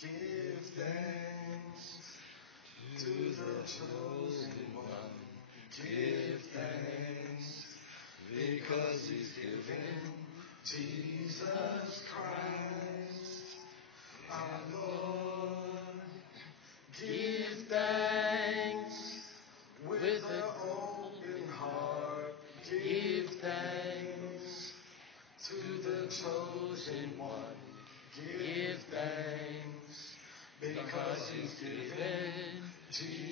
Give thanks to the chosen one. Give thanks because he's given Jesus Christ our Lord. Give thanks with an open heart. Give thanks to the chosen one. Give thanks because he's given Jesus